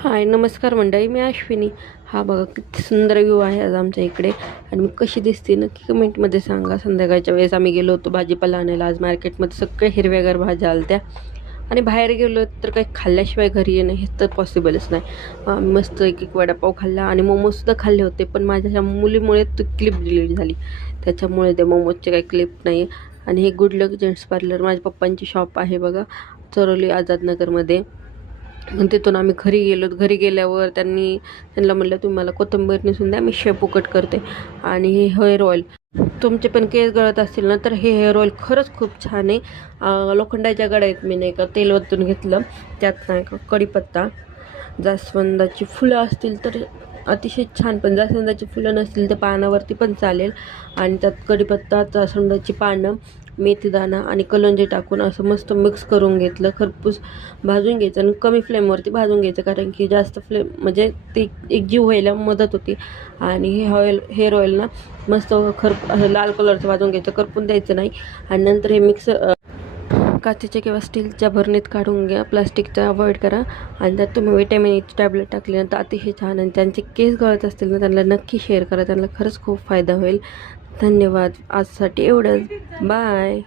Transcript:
हाय नमस्कार मंडळी, मी अश्विनी. हा बघा किती सुंदर व्ह्यू आहे आज आमच्या इकडे. आणि मी कशी दिसते नक्की कमेंटमध्ये सांगा. संध्याकाळच्या वेळेस आम्ही गेलो होतो भाजीपाला आणायला. आज मार्केटमध्ये सगळे हिरव्यागार भाज्या आलत्या आणि बाहेर गेलो तर काही खाल्ल्याशिवाय घरी येणं हे तर पॉसिबलच नाही. मस्त एक वडापाव खाल्ला आणि मोमोजसुद्धा खाल्ले होते, पण माझ्या ह्या मुलीमुळे ती क्लिप डिलीट झाली, त्याच्यामुळे ते मोमोजचे काही क्लिप नाही. आणि हे गुड लक जेंट्स पार्लर माझ्या पप्पांची शॉप आहे बघा, चरोली आझादनगरमध्ये. मग तिथून आम्ही घरी गेलो. घरी गेल्यावर त्यांना म्हटलं तुम्ही मला कोथिंबीर नेसून द्या, मी शेपू कट करते. आणि हे हेअर ऑइल, तुमचे पण केस गळत असतील ना तर हे हेअर ऑइल खरंच खूप छान आहे. लोखंडाच्या गड्यात मी नाही का तेल ओतून घेतलं, त्यात नाही का कढीपत्ता, जास्वंदाची फुलं असतील तर अतिशय छान, पण जास्वंदाची फुलं नसतील तर पानावरती पण चालेल. आणि त्यात कढीपत्ता, जास्वंदाची पानं, मेथीदाणा आणि कलंजी टाकून असं मस्त मिक्स करून घेतलं. खरपूस भाजून घ्यायचं आणि कमी फ्लेमवरती भाजून घ्यायचं, कारण की जास्त फ्लेम म्हणजे ते एकजीव व्हायला मदत होती. आणि हे हेअर ऑइल ना मस्त असं लाल कलरचं भाजून घ्यायचं, करपून द्यायचं नाही. आणि नंतर हे मिक्स काचेच्या किंवा स्टीलच्या भरणीत काढून घ्या, प्लास्टिकचा अवॉइड करा. आणि त्यात तुम्ही विटॅमिन ईची टॅबलेट टाकल्यानंतर अतिशय छान. आणि ज्यांचे केस गळत असतील ना त्यांना नक्की शेअर करा, त्यांना खरंच खूप फायदा होईल. धन्यवाद. आजसाठी एवढंच. बाय.